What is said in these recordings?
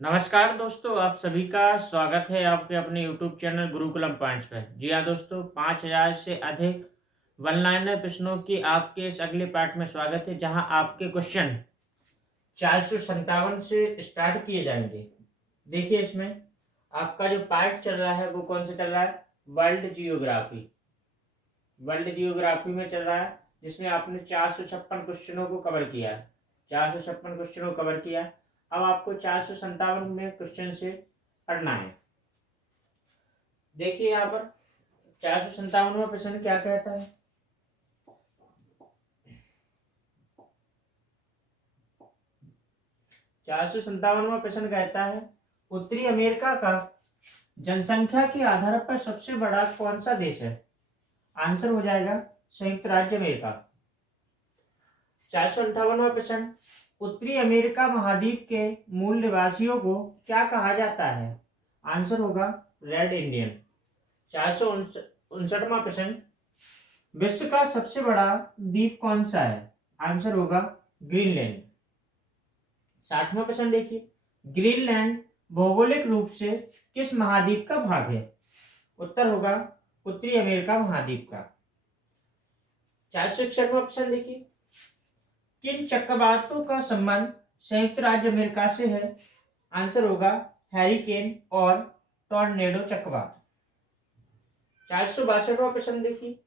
नमस्कार दोस्तों, आप सभी का स्वागत है आपके अपने YouTube चैनल गुरुकुलम पॉइंट्स पर। जी हाँ दोस्तों, 5000 से अधिक वन लाइनर प्रश्नों की आपके इस अगले पार्ट में स्वागत है, जहां आपके क्वेश्चन 457 से स्टार्ट किए जाएंगे। देखिए, इसमें आपका जो पार्ट चल रहा है वो कौन सा चल रहा है? World geography. वर्ल्ड जियोग्राफी में चल रहा है, जिसमें आपने 456 क्वेश्चनों को कवर किया है। 456 क्वेश्चनों को कवर किया। अब आपको 457 में क्वेश्चन से पढ़ना है। देखिए यहाँ पर 457वां प्रश्न क्या कहता है? 457वां प्रश्न कहता है, उत्तरी अमेरिका का जनसंख्या के आधार पर सबसे बड़ा कौन सा देश है? आंसर हो जाएगा संयुक्त राज्य अमेरिका। 458वां प्रश्न, उत्तरी अमेरिका महाद्वीप के मूल निवासियों को क्या कहा जाता है? आंसर होगा रेड इंडियन। 459वां प्रश्न, विश्व का सबसे बड़ा द्वीप कौन सा है? आंसर होगा ग्रीनलैंड। 60वां प्रश्न देखिए, ग्रीनलैंड भौगोलिक रूप से किस महाद्वीप का भाग है? उत्तर होगा उत्तरी अमेरिका महाद्वीप का। 461वां प्रश्न देखिए, किन चक्रवातों का संबंध संयुक्त राज्य अमेरिका से है? आंसर होगा हैरिकेन और टॉर्नेडो चक्रवात। 462वां प्रश्न देखिए,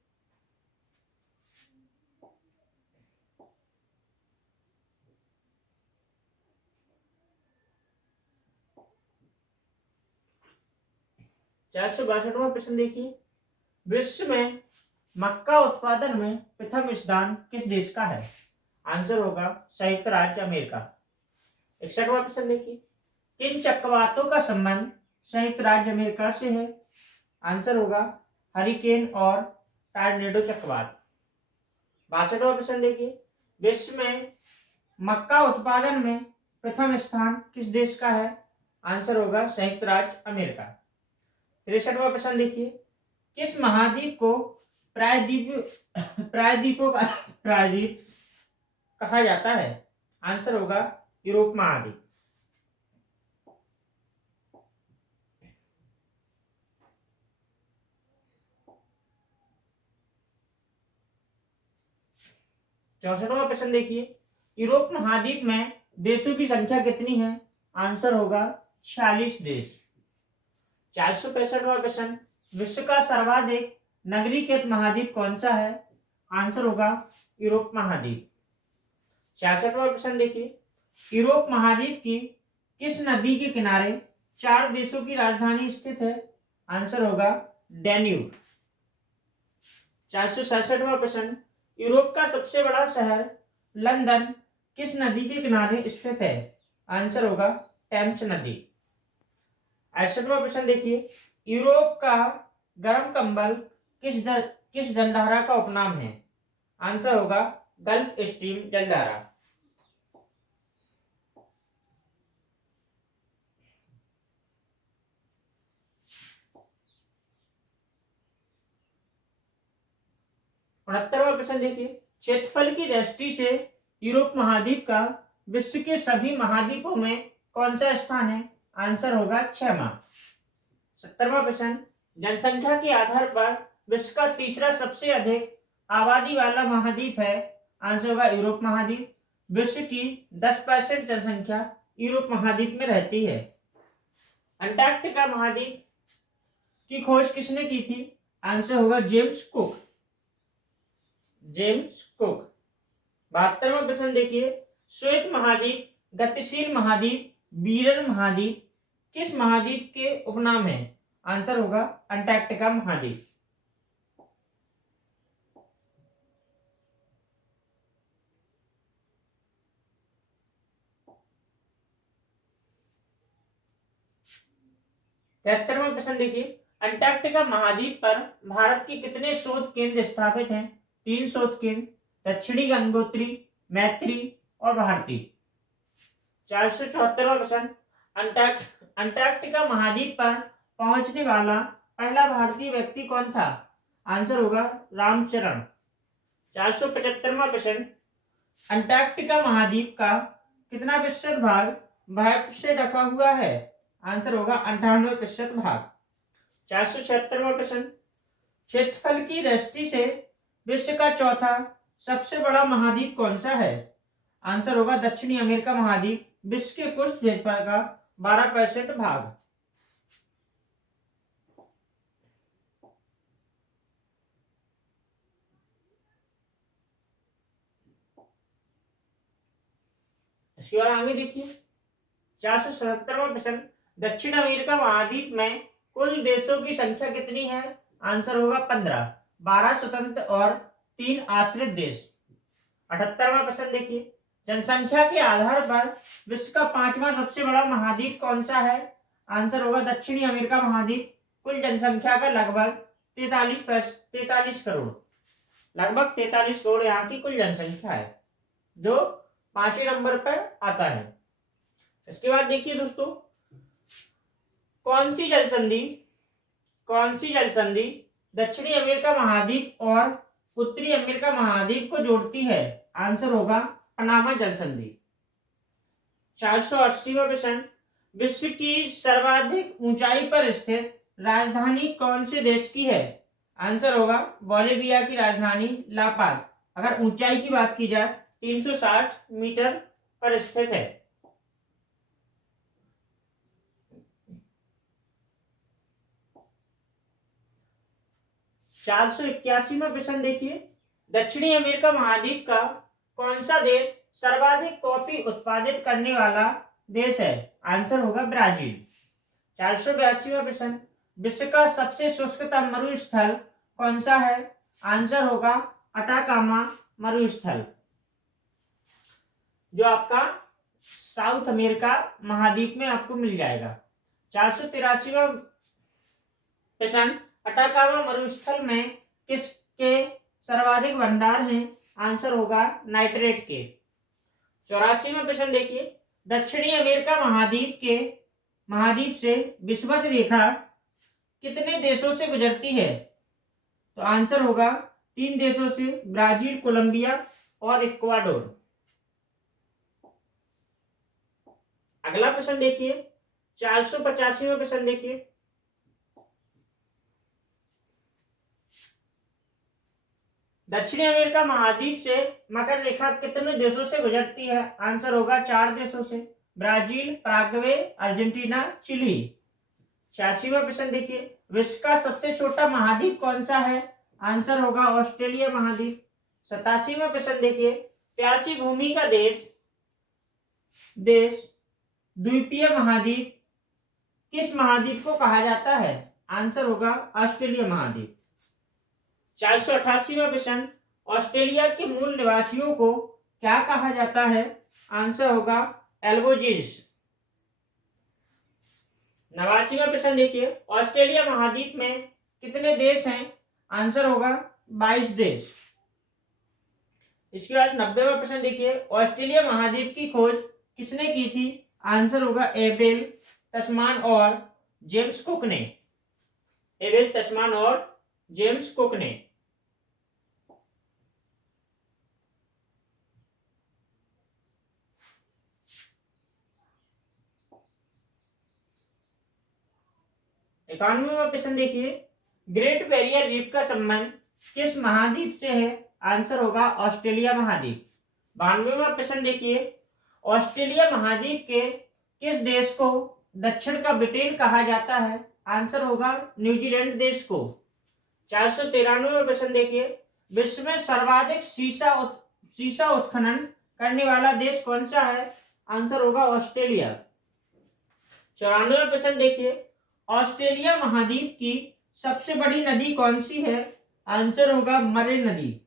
विश्व में मक्का उत्पादन में प्रथम स्थान किस देश का है? आंसर होगा संयुक्त राज्य अमेरिका। 61वां प्रश्न देखिए, किन चक्रवातों का संबंध संयुक्त राज्य अमेरिका से है? आंसर होगा हरिकेन और टॉर्नेडो चक्रवात। 62वां प्रश्न देखिए, विश्व में मक्का उत्पादन में प्रथम स्थान किस देश का है? आंसर होगा संयुक्त राज्य अमेरिका। 63वां प्रश्न देखिए, किस महाद्वीप को प्रायद्वीप कहा जाता है? आंसर होगा यूरोप महाद्वीप। 64वां प्रश्न देखिए, यूरोप महाद्वीप में देशों की संख्या कितनी है? आंसर होगा 46 देश। 465वां प्रश्न, विश्व का सर्वाधिक नगरीकृत महाद्वीप कौन सा है? आंसर होगा यूरोप महाद्वीप। 66वां प्रश्न देखिए, यूरोप महाद्वीप की किस नदी के किनारे 4 देशों की राजधानी स्थित है? आंसर होगा डैन्यूब। 467वां प्रश्न, यूरोप का सबसे बड़ा शहर लंदन किस नदी के किनारे स्थित है? आंसर होगा टेम्स नदी। 68वां प्रश्न देखिए, यूरोप का गर्म कंबल किस जलधारा का उपनाम है? आंसर होगा गल्फ स्ट्रीम जलधारा। 69वां प्रश्न देखिए, क्षेत्रफल की दृष्टि से यूरोप महाद्वीप का विश्व के सभी महाद्वीपों में कौन सा स्थान है? आंसर होगा 6वां। 70वां प्रश्न, जनसंख्या के आधार पर विश्व का तीसरा सबसे अधिक आबादी वाला महाद्वीप है? आंसर होगा यूरोप महाद्वीप। विश्व की 10% जनसंख्या यूरोप महाद्वीप में रहती है। अंटार्कटिका महाद्वीप की खोज किसने की थी? आंसर होगा जेम्स कुक। 72वां प्रश्न देखिए, श्वेत महाद्वीप, गतिशील महाद्वीप, बीरल महाद्वीप किस महाद्वीप के उपनाम है? आंसर होगा अंटार्कटिका महाद्वीप। 73वां प्रश्न देखिए, अंटार्कटिका महाद्वीप पर भारत के कितने शोध केंद्र स्थापित हैं? 3 शोध केंद्र, दक्षिणी गंगोत्री, मैत्री और भारती। 474वां प्रश्न, अंटार्कटिका महाद्वीप पर पहुंचने वाला पहला भारतीय व्यक्ति कौन था? आंसर होगा रामचरण। 475वां प्रश्न, अंटार्कटिका महाद्वीप का कितना प्रतिशत भाग बर्फ से ढका हुआ है? आंसर होगा 98% भाग। 476वां प्रश्न, क्षेत्रफल की दृष्टि से विश्व का चौथा सबसे बड़ा महाद्वीप कौन सा है? आंसर होगा दक्षिणी अमेरिका महाद्वीप, विश्व के कुल क्षेत्रफल का 12% भाग। इसके बाद आगे देखिए 477वां प्रश्न, दक्षिण अमेरिका महाद्वीप में कुल देशों की संख्या कितनी है? आंसर होगा 15, 12 स्वतंत्र और 3 आश्रित देश। 78वां प्रश्न देखिए, जनसंख्या के आधार पर विश्व का 5वां सबसे बड़ा महाद्वीप कौन सा है? आंसर होगा दक्षिणी अमेरिका महाद्वीप, कुल जनसंख्या का लगभग 43 करोड़, लगभग 43 करोड़ यहाँ की कुल जनसंख्या है, जो 5वें नंबर पर आता है। इसके बाद देखिए दोस्तों, कौन सी जलसंधि दक्षिणी अमेरिका महाद्वीप और उत्तरी अमेरिका महाद्वीप को जोड़ती है? आंसर होगा पनामा जलसंधि। 480वां प्रश्न, विश्व की सर्वाधिक ऊंचाई पर स्थित राजधानी कौन से देश की है? आंसर होगा बोलिविया की राजधानी ला पाज। अगर ऊंचाई की बात की जाए 360 मीटर पर स्थित है। 481वां प्रश्न देखिए, दक्षिणी अमेरिका महाद्वीप का कौन सा देश सर्वाधिक कॉफी उत्पादित करने वाला देश है? आंसर होगा ब्राजील। 482वां प्रश्न, विश्व का सबसे शुष्कतम मरुस्थल कौन सा है? आंसर होगा अटाकामा मरुस्थल, जो आपका साउथ अमेरिका महाद्वीप में आपको मिल जाएगा। 483वां प्रश्न, अटाकामा मरुस्थल में किसके सर्वाधिक भंडार हैं? आंसर होगा नाइट्रेट के। 84वां प्रश्न देखिए, दक्षिणी अमेरिका महाद्वीप से विषुवत रेखा कितने देशों से गुजरती है? तो आंसर होगा 3 देशों से, ब्राजील, कोलंबिया और इक्वाडोर। अगला प्रश्न देखिए 485वां प्रश्न देखिए, दक्षिणी अमेरिका महाद्वीप से मकर रेखा कितने देशों से गुजरती है? आंसर होगा 4 देशों से, ब्राजील, पैराग्वे, अर्जेंटीना, चिली। 86वां प्रश्न देखिए, विश्व का सबसे छोटा महाद्वीप कौन सा है? आंसर होगा ऑस्ट्रेलिया महाद्वीप। 87वां प्रश्न देखिए, प्यासी भूमि का देश द्वीपीय महाद्वीप किस महाद्वीप को कहा जाता है? आंसर होगा ऑस्ट्रेलिया महाद्वीप। 488वां प्रश्न, ऑस्ट्रेलिया के मूल निवासियों को क्या कहा जाता है? आंसर होगा एल्बोजिस। 89वां प्रश्न देखिए, ऑस्ट्रेलिया महाद्वीप में कितने देश हैं? आंसर होगा 22 देश। इसके बाद 90वां प्रश्न देखिए, ऑस्ट्रेलिया महाद्वीप की खोज किसने की थी? आंसर होगा एबेल तस्मान और जेम्स कुक ने। एबेल तस्मान और जेम्स कुक ने। इक्यानवेवां प्रश्न देखिए, ग्रेट बैरियर रीफ का संबंध किस महाद्वीप से है? आंसर होगा ऑस्ट्रेलिया महाद्वीप। 92वां प्रश्न देखिए, ऑस्ट्रेलिया महाद्वीप के किस देश को दक्षिण का ब्रिटेन कहा जाता है? आंसर होगा न्यूजीलैंड देश को। 493वां प्रश्न देखिए, विश्व में सर्वाधिक सीसा उत्खनन करने वाला देश कौन सा है? आंसर होगा ऑस्ट्रेलिया। 94वां प्रश्न देखिए, ऑस्ट्रेलिया महाद्वीप की सबसे बड़ी नदी कौन सी है? आंसर होगा मर्रे नदी।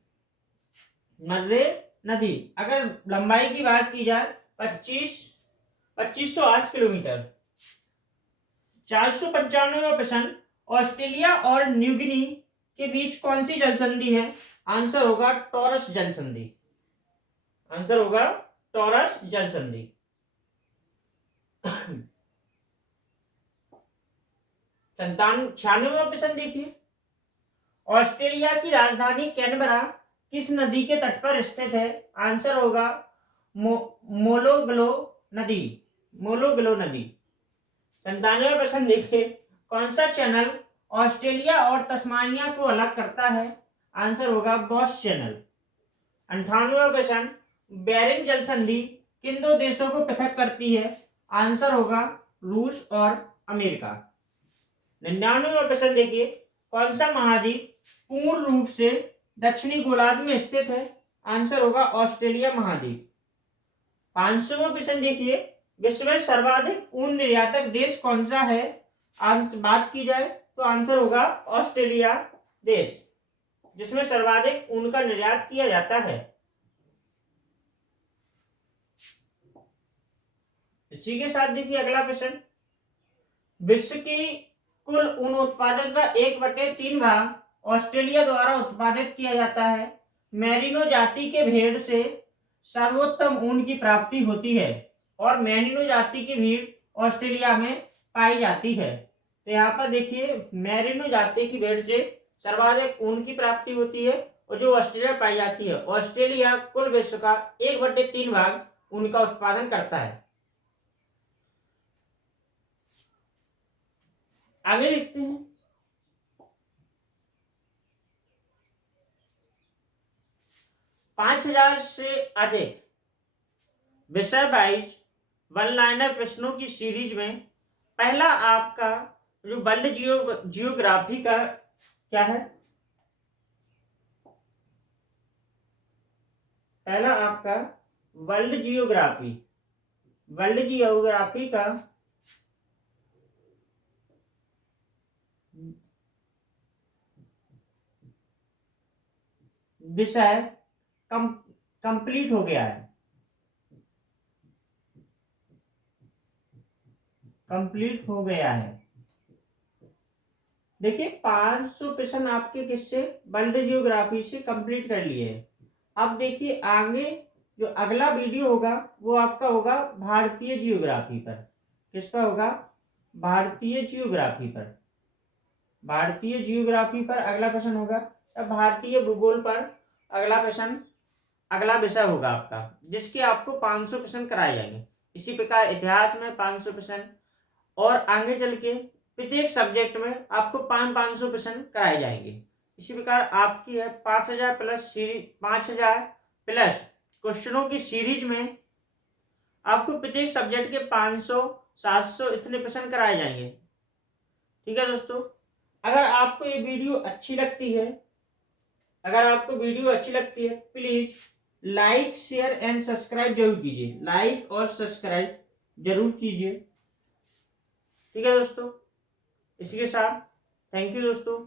मर्रे नदी, अगर लंबाई की बात की जाए 2508 किलोमीटर। 495वां प्रश्न, ऑस्ट्रेलिया और न्यूगिनी के बीच कौन सी जलसंधि है? आंसर होगा टॉरस जलसंधि। आंसर होगा टॉरस जलसंधि। 96वां प्रश्न देखिए, ऑस्ट्रेलिया की राजधानी कैनबरा किस नदी के तट पर स्थित है? आंसर होगा मोलोग्लो नदी। मोलोग्लो नदी। 97वां प्रश्न देखिए, कौन सा चैनल ऑस्ट्रेलिया और तस्मानिया को अलग करता है? आंसर होगा बॉस चैनल। 98वां प्रश्न, बेरिंग जल संधि किन दो देशों को पृथक करती है? आंसर होगा रूस और अमेरिका। 99वां प्रश्न देखिए, कौन सा महाद्वीप पूर्ण रूप से दक्षिणी गोलार्ध में स्थित है? आंसर होगा ऑस्ट्रेलिया महाद्वीप। 500वां प्रश्न देखिए, विश्व में सर्वाधिक ऊन निर्यातक देश कौन सा है? बात की जाए तो आंसर होगा ऑस्ट्रेलिया देश, जिसमें सर्वाधिक ऊन का निर्यात किया जाता है। इसी के साथ देखिए अगला प्रश्न, विश्व की कुल ऊन उत्पादन का 1/3 भाग ऑस्ट्रेलिया द्वारा उत्पादित किया जाता है। मेरिनो जाति के भेड़ से सर्वोत्तम ऊन की प्राप्ति होती है और मेरिनो जाति की भेड़ ऑस्ट्रेलिया में पाई जाती है। तो यहाँ पर देखिए मेरिनो जाति की भेड़ से सर्वाधिक ऊन की प्राप्ति होती है और जो ऑस्ट्रेलिया में पाई जाती है। ऑस्ट्रेलिया कुल विश्व का 1/3 भाग ऊन का उत्पादन करता है। आगे देखते हैं, 5000 से अधिक विषय वाइज वन लाइनर प्रश्नों की सीरीज में पहला आपका जो वर्ल्ड जियोग्राफी का क्या है? पहला आपका वर्ल्ड जियोग्राफी का विषय कंप्लीट हो गया है। कंप्लीट हो गया है। देखिए 500 प्रश्न आपके किससे? वर्ल्ड जियोग्राफी से कंप्लीट कर लिए। अब देखिए आगे जो अगला वीडियो होगा वो आपका होगा भारतीय जियोग्राफी पर। किस पर होगा? भारतीय जियोग्राफी पर। भारतीय जियोग्राफी पर अगला प्रश्न होगा। अब भारतीय भूगोल पर अगला प्रश्न, अगला विषय होगा आपका, जिसके आपको 500 प्रश्न कराए जाएंगे। इसी प्रकार इतिहास में 500 प्रश्न और आगे चल के प्रत्येक सब्जेक्ट में आपको 500 प्रश्न कराए जाएंगे। इसी प्रकार आपकी है 5000 प्लस क्वेश्चनों की सीरीज में आपको प्रत्येक सब्जेक्ट के 500 700 इतने प्रश्न कराए जाएंगे। ठीक है दोस्तों, अगर आपको ये वीडियो अच्छी लगती है, please like share and subscribe जरूर कीजिए। लाइक और सब्सक्राइब जरूर कीजिए। ठीक है दोस्तों, इसी के साथ थैंक यू दोस्तों।